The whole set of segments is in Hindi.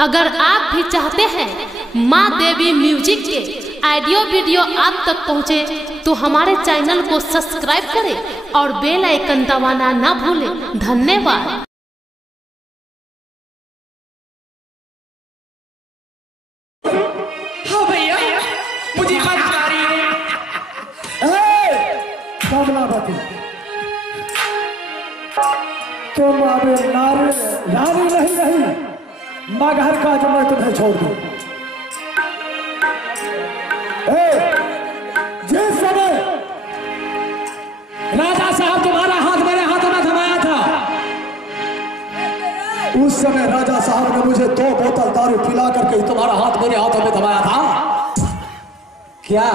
अगर आप भी चाहते हैं माँ देवी म्यूजिक के ऑडियो वीडियो आप तक पहुँचे तो हमारे चैनल को सब्सक्राइब करें और बेल आइकन दबाना ना भूलें। धन्यवाद। हाँ भैया, मुझे बात आ रही है। कमलावती, तुम अब रानी नहीं रही, मगर का जो मैं तुम्हें छोड़ दूं। जिस समय राजा साहब तुम्हारा हाथ मेरे हाथों में थमाया था, उस समय राजा साहब ने मुझे 2 बोतल दारू पिला करके तुम्हारा हाथ मेरे हाथों में थमाया था। क्या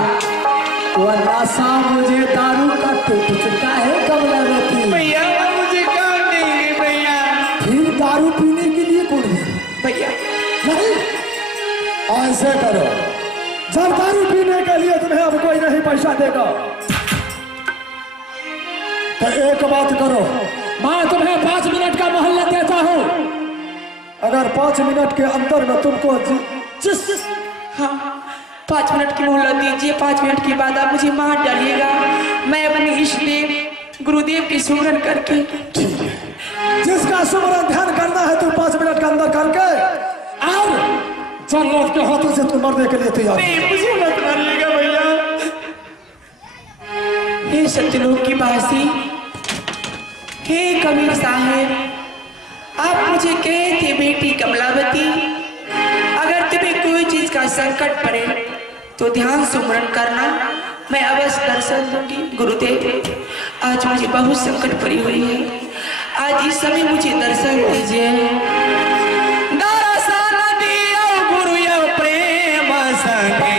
वो नशा मुझे दारू का टूट चुका है कमलावती? भैया मुझे काम नहीं है भैया। फिर दारू पीने के लिए कौन है भैया? नहीं, ऐसे करो, जब दारू पीने के लिए तुम्हें अब कोई नहीं पैसा देगा तो एक बात करो, मैं तुम्हें 5 मिनट का मोहल्ला देता हूँ। अगर 5 मिनट के अंदर में तुमको हाँ, 5 मिनट की मोहलत दीजिए। 5 मिनट के बाद आप मुझे मार डालिएगा। मैं अपने इष्ट देव गुरुदेव की सुमरन करके, ठीक है, जिसका सुमरन ध्यान करना है तुम 5 मिनट के अंदर करके और जल्लाद के हाथों से तुम मरने के लिए तैयार। नहीं, मुझे मत मारिएगा भैया। हे सत्यलोक की बासी, हे कबीर साहेब, आप मुझे कहे थे बेटी कमलावती, अगर तुम्हें कोई चीज का संकट पड़े तो ध्यान सुमरन करना, मैं अवश्य दर्शन दूंगी। गुरुदेव, आज मुझे बहुत संकट पड़ी हुई है, आज इस समय मुझे दर्शन दीजिए। दर्शन दियो गुरु यो प्रेम संगे,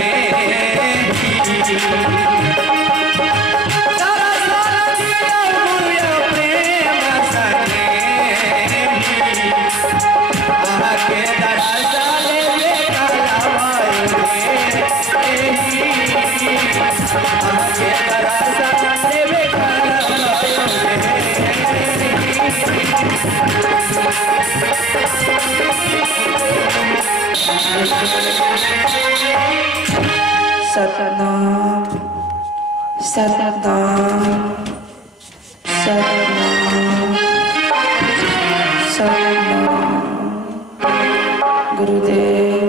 सतनाम सतनाम सतनाम सतनाम। गुरुदेव,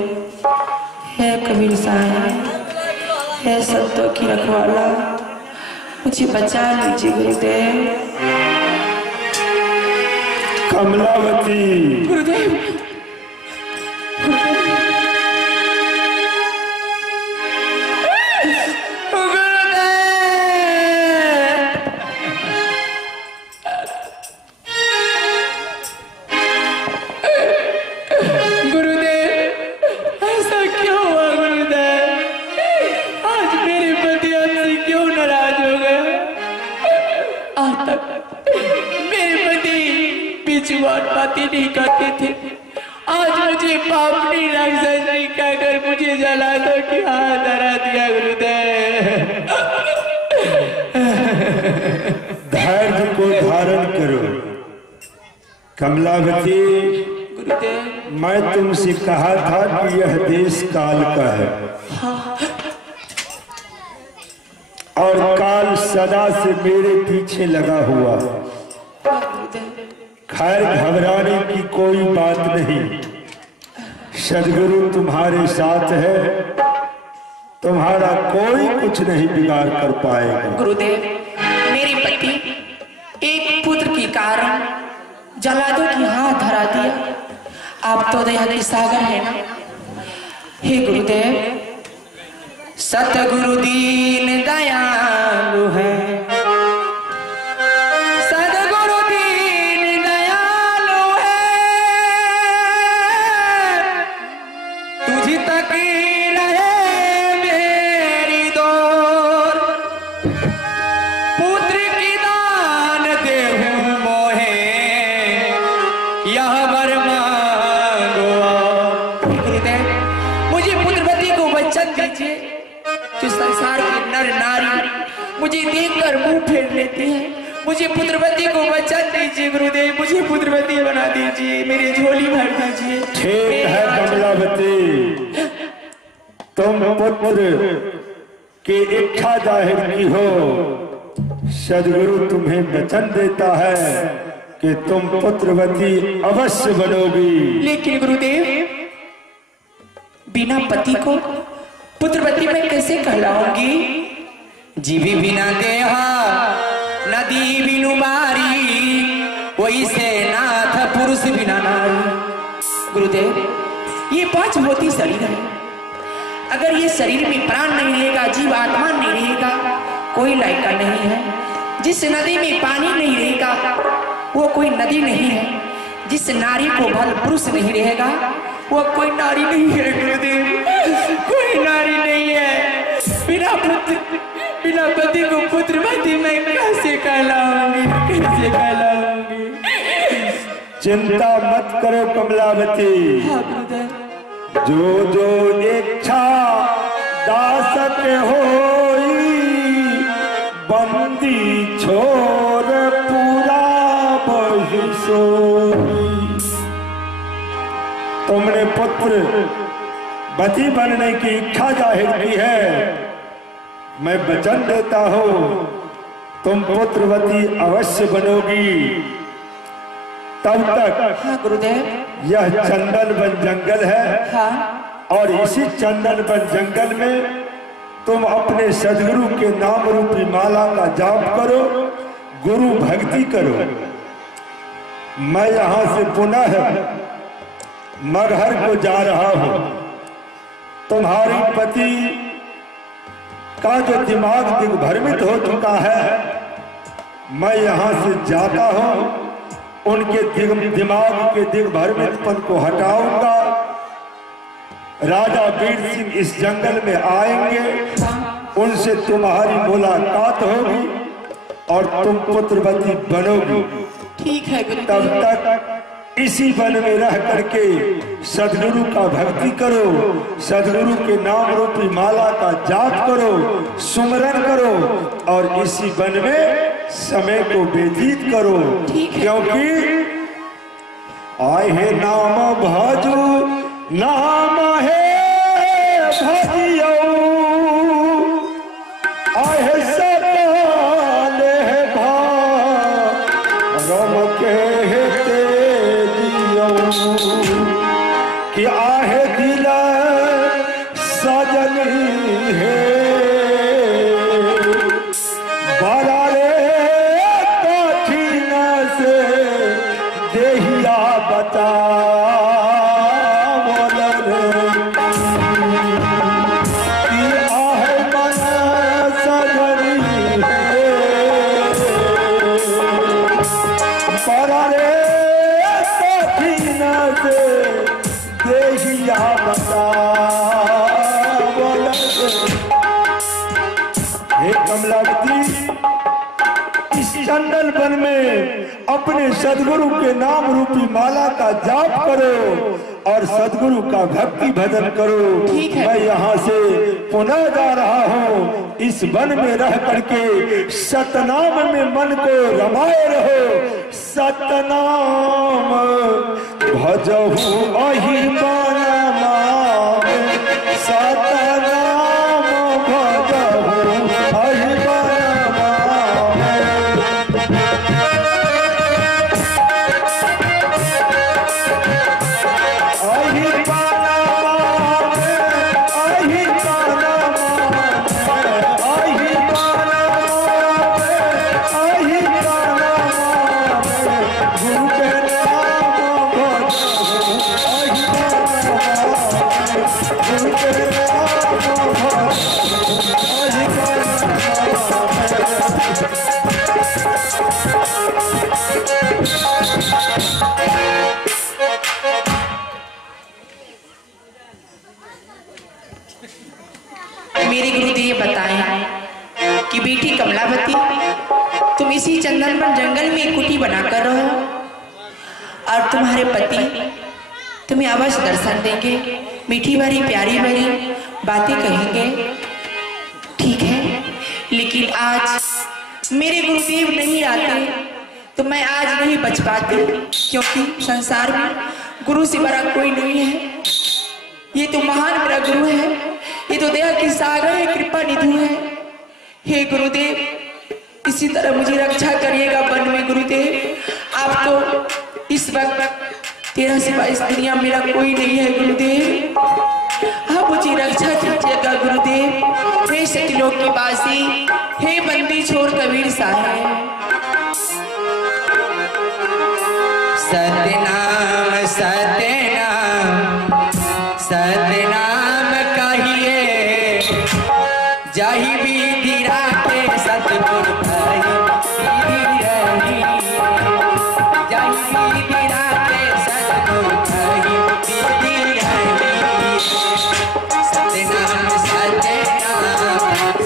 हे कबीर साहब, हे संतों की रखवाला, मुझे बचा लीजिए गुरुदेव। कमलावती, गुरुदेव, बातें नहीं करते थे, आज मुझे पापनी राक्षस नहीं कहकर मुझे जला दो कि हाथ धरा दिया। गुरुदेव, धैर्य को धारण करो कमलावती। गुरुदेव, मैं तुमसे कहा था कि यह देश काल का है और काल सदा से मेरे पीछे लगा हुआ। खैर, घबराने की कोई बात नहीं, सदगुरु तुम्हारे साथ है, तुम्हारा कोई कुछ नहीं बिगाड़ कर पाएगा। गुरुदेव, मेरे पति एक पुत्र के कारण जलादों की हाथ धरा दिया। आप तो दया के सागर है ना। हे गुरुदेव, सतगुरु दीन दयालु है, मुझे देखकर मुंह फेर लेते हैं। मुझे पुत्रवती को वचन दीजिए गुरुदेव, मुझे पुत्रवती बना दीजिए, मेरी झोली भर दीजिए। ठीक है। पुत्र की इच्छा जाहिर की हो, सदगुरु तुम्हें वचन देता है कि तुम पुत्रवती अवश्य बनोगी। लेकिन गुरुदेव, बिना पति को पुत्रवती मैं कैसे कहलाऊंगी? जीवी बिना देहा नदी बिनु मारी, वैसे नाथ पुरुष बिना नारी। गुरुदेव, ये पांच भौतिक शरीर है, अगर ये शरीर में प्राण नहीं रहेगा, जीव आत्मा नहीं रहेगा, कोई लायका नहीं है। जिस नदी में पानी नहीं रहेगा वो कोई नदी नहीं है। जिस नारी को बल पुरुष नहीं रहेगा वो कोई नारी नहीं है। गुरुदेव, कोई नारी नहीं है। बिना पति को पुत्रवती मैं कैसे कहलाऊंगी, कैसे कहलाऊंगी? चिंता मत करो कमलावती। हाँ गुरुदेव। जो जो इच्छा दास के होई, बंदी छोर पूरा बहिसोई। तुमने पुत्र वती बनने की इच्छा जाहिर की है, मैं वचन देता हूं तुम पुत्रवती अवश्य बनोगी। तब तक हाँ गुरुदेव। यह चंदन वन जंगल है, हाँ। और इसी चंदन वन जंगल में तुम अपने सदगुरु के नाम रूपी माला का जाप करो, गुरु भक्ति करो। मैं यहाँ से पुनः मगहर को जा रहा हूँ। तुम्हारी पति का जो दिमाग दिग्भ्रमित हो चुका है, मैं यहाँ से जाता हूँ, उनके दिमाग के दिग्भ्रमितपन को हटाऊंगा। राजा वीर सिंह इस जंगल में आएंगे, उनसे तुम्हारी मुलाकात होगी और तुम पुत्रवती बनोगी। ठीक है गुरुदेव। तब तक इसी वन में रह करके सदगुरु का भक्ति करो, सदगुरु के नाम रूपी माला का जाप करो, सुमरन करो, और इसी वन में समय को व्यतीत करो। क्योंकि आए है नाम भजू, नाम है भजियो, आए है सताले है रम के तेजियो, कि आहे दिल सजनी है बड़ा देहिया बता चंदन वन में अपने सदगुरु के नाम रूपी माला का जाप करो और सदगुरु का भक्ति भजन करो। मैं यहाँ से पुनः जा रहा हूँ। इस वन में रह करके सतनाम में मन को रमाए रहो। सतनाम भजहु अहि बनमा, सतनाम भजहु अहि मेरे गुरुदेव बताएं कि बेटी कमलावती, तुम इसी चंदनवन जंगल में कुटी बनाकर रहो और तुम्हारे पति तुम्हें अवश्य दर्शन देंगे, मीठी भरी प्यारी भरी बातें कहेंगे। ठीक है, लेकिन आज मेरे गुरुदेव नहीं आते तो मैं आज नहीं बच पाती, क्योंकि संसार में गुरु से बड़ा कोई नहीं है। ये तो महान मेरा गुरु है, ये तो दया की सागर है, कृपा निधि है। हे गुरुदेव, इसी तरह मुझे रक्षा करिएगा वन में। गुरुदेव, आप तो इस वक्त तेरा सिवा इस दुनिया मेरा कोई नहीं है। गुरुदेव, आप मुझे रक्षा कीजिएगा गुरुदेव। हे शकीलों की बासी, हे बंदी छोड़ कबीर साहब। सतनाम सतनाम सतनाम कहिए, जाहि विधि राखे सतगुरु भाई विधि रही। जाहि विधि राखे सतगुरु भाई विधि रही। सतनाम सतनाम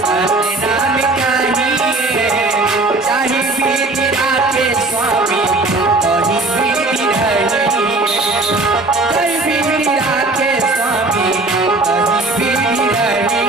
सतनाम कहिए, जाहि विधि राखे स्वामी वही विधि रही। जाहि विधि राखे स्वामी वही विधि रही।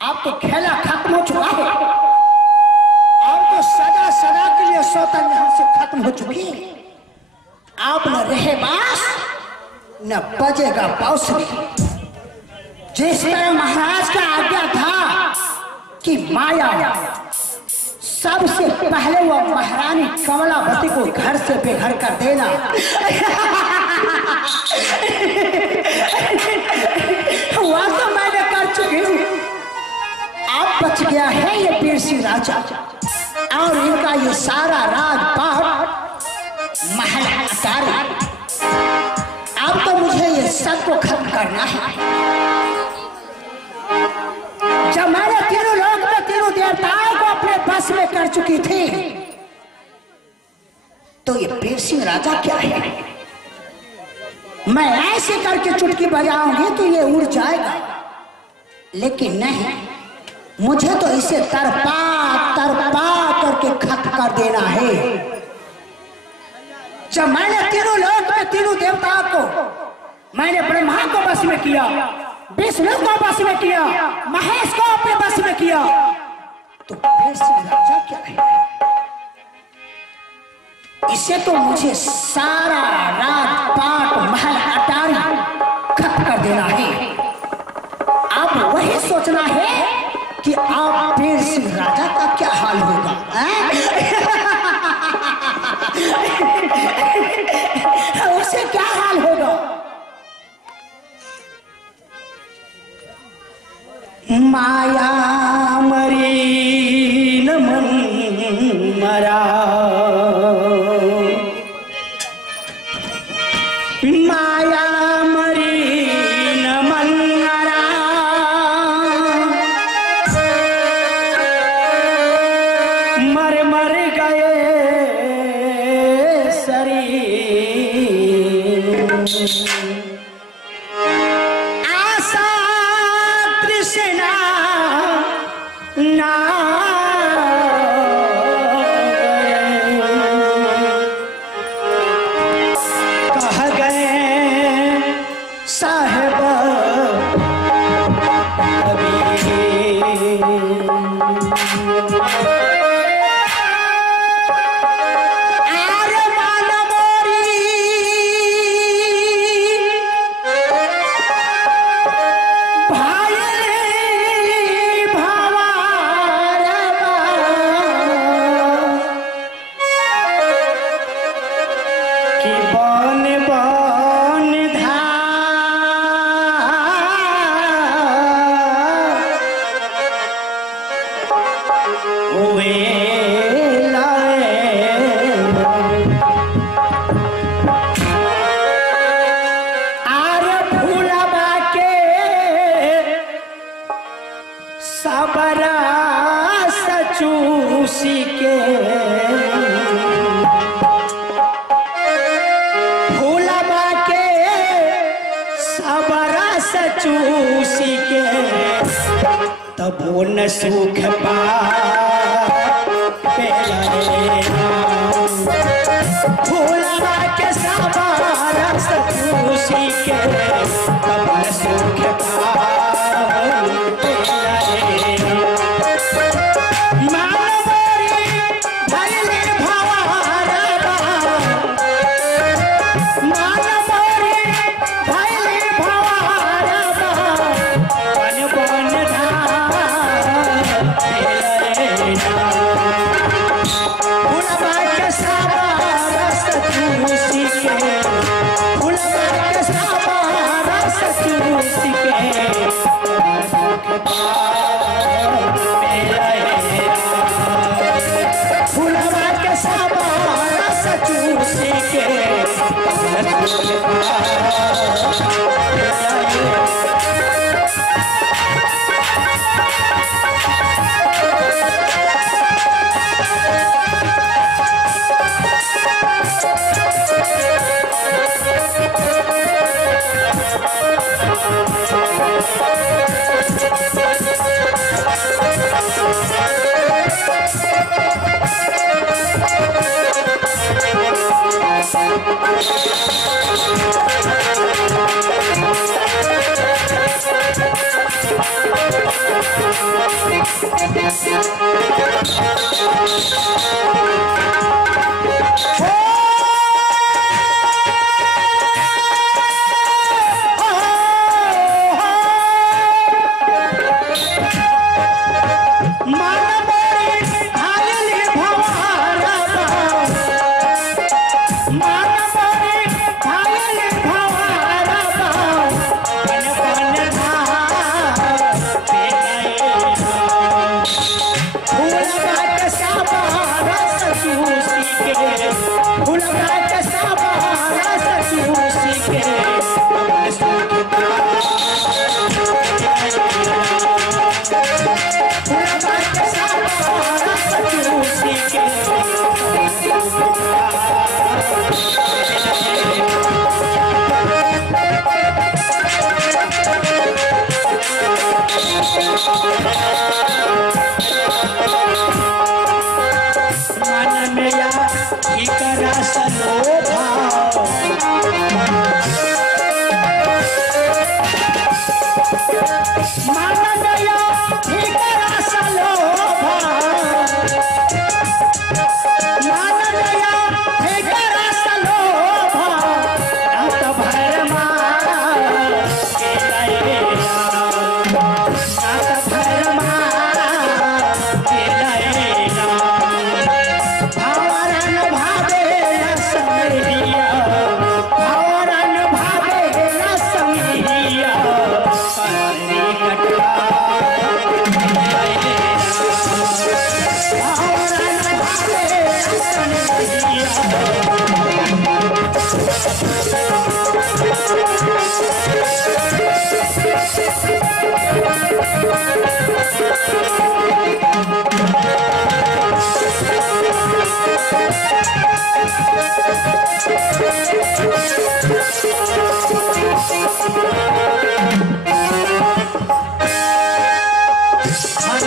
अब तो खेला खत्म हो चुका है, अब तो सदा सदा के लिए सौतन यहाँ से खत्म हो चुकी है। अब न रहे बास न बजेगा बांसुरी। जिस तरह महाराज का आज्ञा था कि माया सबसे पहले वो महारानी कमलावती को घर से बेघर कर देना, वह तो मैंने कर चुकी हूँ। अब बच गया है ये वीर सिंह राजा और इनका ये सारा राजपाट महल अटारी। अब तो मुझे ये सब को खत्म करना है। जब मैंने तीनों लोक में तीनों देवताओं को अपने बस में कर चुकी थी, तो ये वीर सिंह राजा क्या है? मैं ऐसे करके चुटकी बजाऊंगी तो ये उड़ जाएगा, लेकिन नहीं, मुझे तो इसे तरपा तरपा करके खत्म कर देना है। जब मैंने तीनों लोक में तीनों देवताओं को, मैंने ब्रह्मा को बस में किया, विष्णु को बस में किया, महेश को अपने बस में किया, तो वीर सिंह राजा क्या है? इसे तो मुझे सारा राजपाट महल अटारी खत्म कर देना है। अब वही सोचना है कि आप वीर सिंह राजा का क्या हाल होगा। उसे क्या हाल होगा? माया मरी न मन मरा, माया मरी न मन मरा, मर आशा कृष्णा ना कह गए साहेब चूसी के फूलबा के सबरा से चूसी के तबो न सुख पा फूलबा के सबरा से चूसी के तब न सुख पा मन में या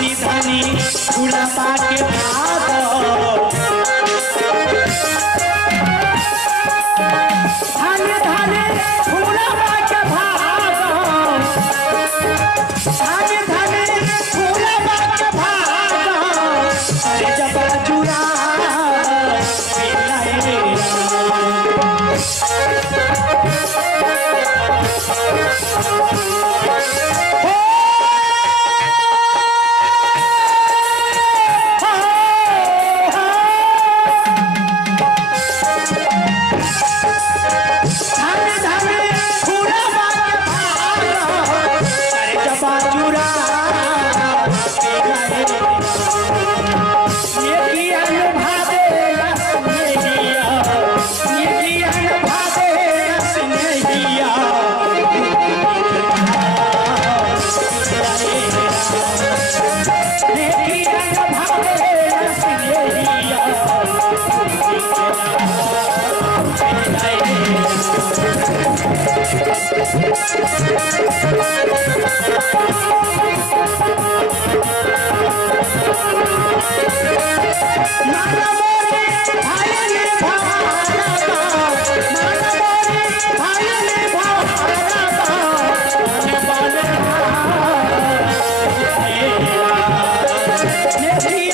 धानी धानी फूला पाके भागो धानी धानी फूला पाके भागो धानी धानी फूला पाके भागो अरे जब चुरा Yeah.